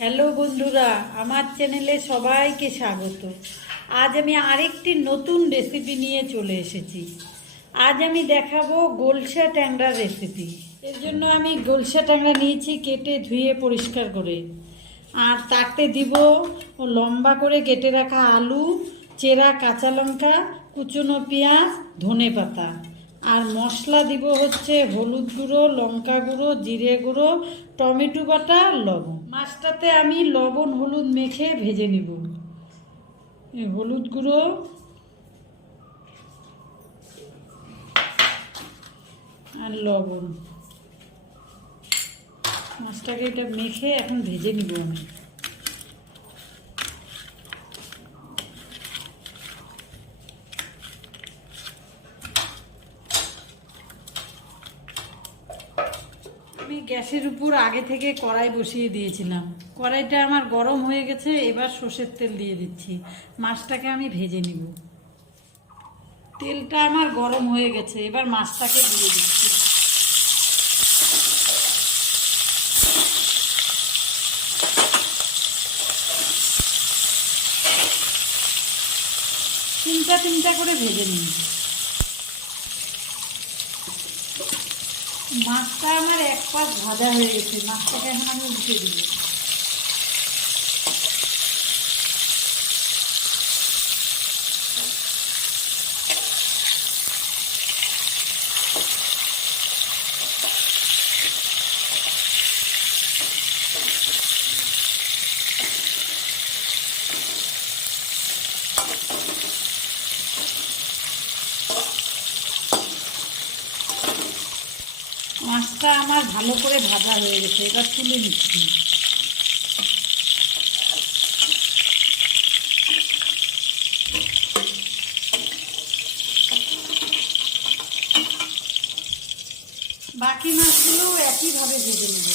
Hello বন্ধুরা, আমার চ্যানেলে সবাইকে স্বাগত। আজ আমি আরেকটি নতুন রেসিপি নিয়ে চলে এসেছি। আজ আমি দেখাবো গোলসা ট্যাংরার রেসিপি। এর জন্য আমি গোলসা ট্যাংরা নিয়েছি কেটে ধুয়ে পরিষ্কার করে। আর তাতে দিব লম্বা করে কেটে রাখা আলু, চেরা কাঁচা লঙ্কা, কুচনো পেঁয়াজ, ধনেপাতা। আর মশলা দিব হচ্ছে হলুদ গুঁড়ো, লঙ্কা গুঁড়ো, জিরে গুঁড়ো, টমেটো বাটা, লবণ। মাছটাতে আমি লবণ হলুদ মেখে ভেজে নিব। হলুদ গুঁড়ো আর লবণ, মাছটাকে এটা মেখে এখন ভেজে নিব আমি। আমি গ্যাসের উপর আগে থেকে কড়াই বসিয়ে দিয়েছিলাম। কড়াইটা আমার গরম হয়ে গেছে, এবার সর্ষের তেল দিয়ে দিচ্ছি। মাছটাকে আমি ভেজে নিব। তেলটা আমার গরম হয়ে গেছে, এবার মাছটাকে দিয়ে দিচ্ছি। তিনটা তিনটা করে ভেজে নিই। মাছটা আমার এক পাশ ভাজা হয়ে গেছে, মাছটাকে এখন আমি উল্টে দিব। মাছটা আমার ভালো করে ভাজা হয়ে গেছে, এবার তুলে নিচ্ছি। বাকি মাছগুলো একইভাবে ভেজে নেব।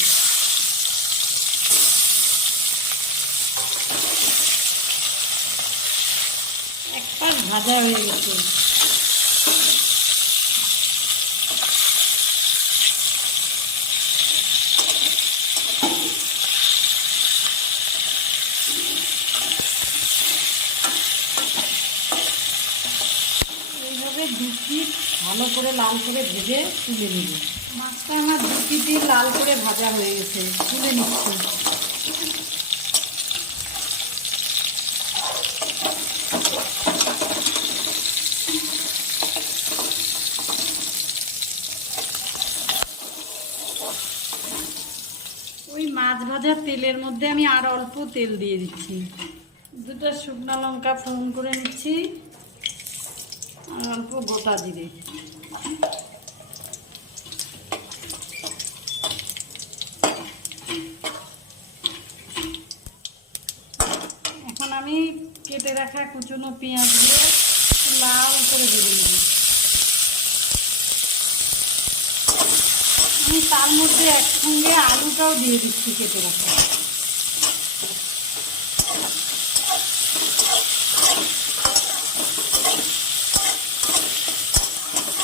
এক পাশ ভাজা হয়ে গেছে। এইভাবে দু পিস ভালো করে লাল করে ভেজে তুলে নেব। মাছটা আমার দু পিসই লাল করে ভাজা হয়ে গেছে, তুলে নিচ্ছি। ওই মাছ ভাজার তেলের মধ্যে আমি আর অল্প তেল দিয়ে দিচ্ছি। দুটো শুকনো লঙ্কা ফোড়ন করে নিচ্ছি আর অল্প গোটা জিরে। এখন আমি কেটে রাখা কুচনো পেঁয়াজ দিয়ে লাল করে ভেজে নেব। আমি তার মধ্যে একসঙ্গে আলুটাও দিয়ে দিচ্ছি কেটে রাখা।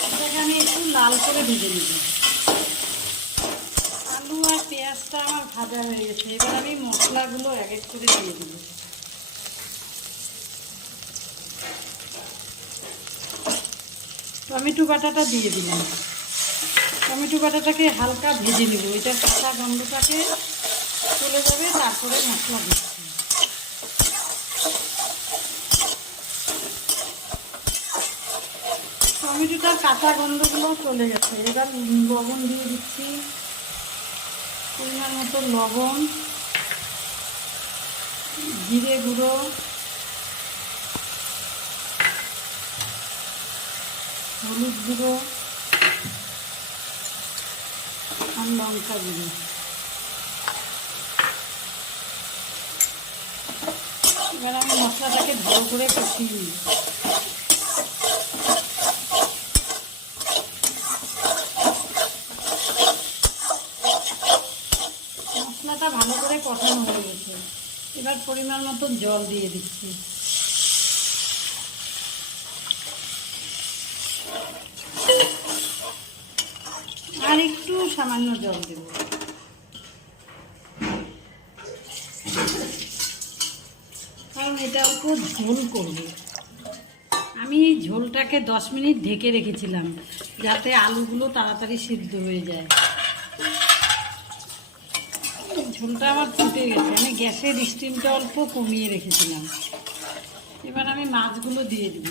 এটাকে আমি একটু লাল করে ভেজে নেব। আলু আর পেঁয়াজটা আমার ভাজা হয়ে গেছে, এবার আমি মশলাগুলো এক এক করে দিয়ে দেব। টমেটো বাটাটা দিয়ে দিলাম। টমেটো বাটাটাকে হালকা ভেজে নেব, এটার কাঁচা গন্ধটাকে চলে যাবে, তারপরে মশলা দিচ্ছি। টমেটোটার কাঁচা গন্ধগুলো চলে গেছে, এবার লবণ দিয়ে দিচ্ছি, পরিমাণ মতো লবণ, জিরে গুঁড়ো, হলুদ গুঁড়ো আর লঙ্কা গুঁড়ো। এবার আমি মশলাটাকে ভালো করে কষিয়ে নিই। মশলাটা ভালো করে কষানো হয়ে গেছে, এবার পরিমাণ মতো জল দিয়ে দিচ্ছি। আর একটু সামান্য জল দেব। এটা অল্প ঝোল করব। আমি ঝোলটাকে 10 মিনিট ঢেকে রেখেছিলাম যাতে আলুগুলো তাড়াতাড়ি সিদ্ধ হয়ে যায়। ঝোলটা আমার ফুটে গেছে, আমি গ্যাসের স্টিমটা অল্প কমিয়ে রেখেছিলাম। এবার আমি মাছগুলো দিয়ে দিব।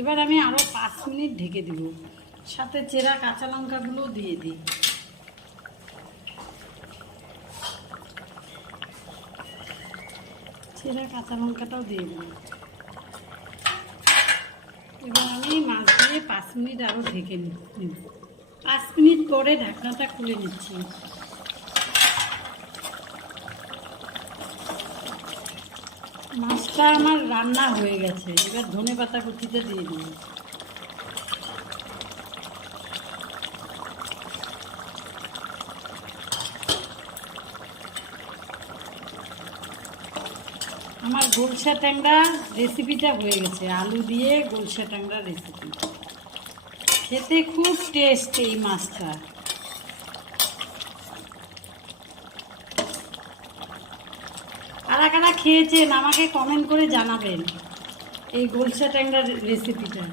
এবার আমি আরও 5 মিনিট ঢেকে দিব, সাথে চেরা কাঁচা লঙ্কাগুলো দিয়ে দিই। চেরা কাঁচা লঙ্কাটাও দিয়ে দিই। এবার আমি মাছ দিয়ে 5 মিনিট আরও ঢেকে নিব। 5 মিনিট পরে ঢাকনাটা খুলে নিচ্ছি। মাছটা আমার রান্না হয়ে গেছে, এবার ধনেপাতা কুচিটা দিয়ে দিই। আমার গোলসা ট্যাংরা রেসিপিটা হয়ে গেছে, আলু দিয়ে গোলসা ট্যাংরা রেসিপি। খেতে খুব টেস্ট এই মাছটা। কারা কারা খেয়েছেন আমাকে কমেন্ট করে জানাবেন এই গোলসা ট্যাংরা রেসিপিটা।